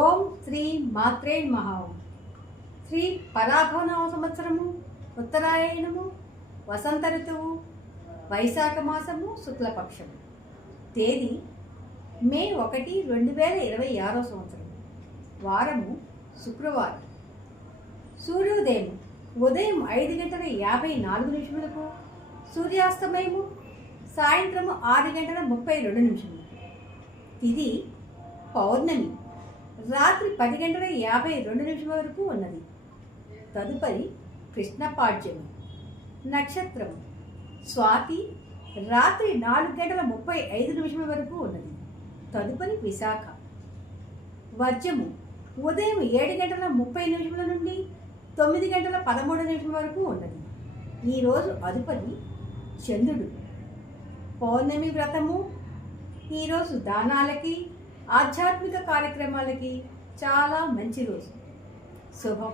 ఓం శ్రీ మాత్రే నమః. శ్రీ పరాభవనామ సంవత్సరము, ఉత్తరాయణము, వసంత ఋతువు, వైశాఖ మాసము, శుక్లపక్షము. తేదీ మే 1, 2026 సంవత్సరం. వారము శుక్రవారం. సూర్యోదయం ఉదయం 5:54 సూర్యాస్తమయము సాయంత్రము 6:32. తిథి పౌర్ణమి రాత్రి 10:52 వరకు ఉన్నది. తదుపరి కృష్ణపాడ్యము. నక్షత్రము స్వాతి రాత్రి 4:35 వరకు ఉన్నది. తదుపరి విశాఖ. వర్జము ఉదయం 7:30 నుండి 9:13 వరకు ఉన్నది. ఈరోజు అదుపరి చంద్రుడు. పౌర్ణమి వ్రతము. ఈరోజు దానాలకి, ఆధ్యాత్మిక కార్యక్రమాలకి చాలా మంచి రోజు. శుభం.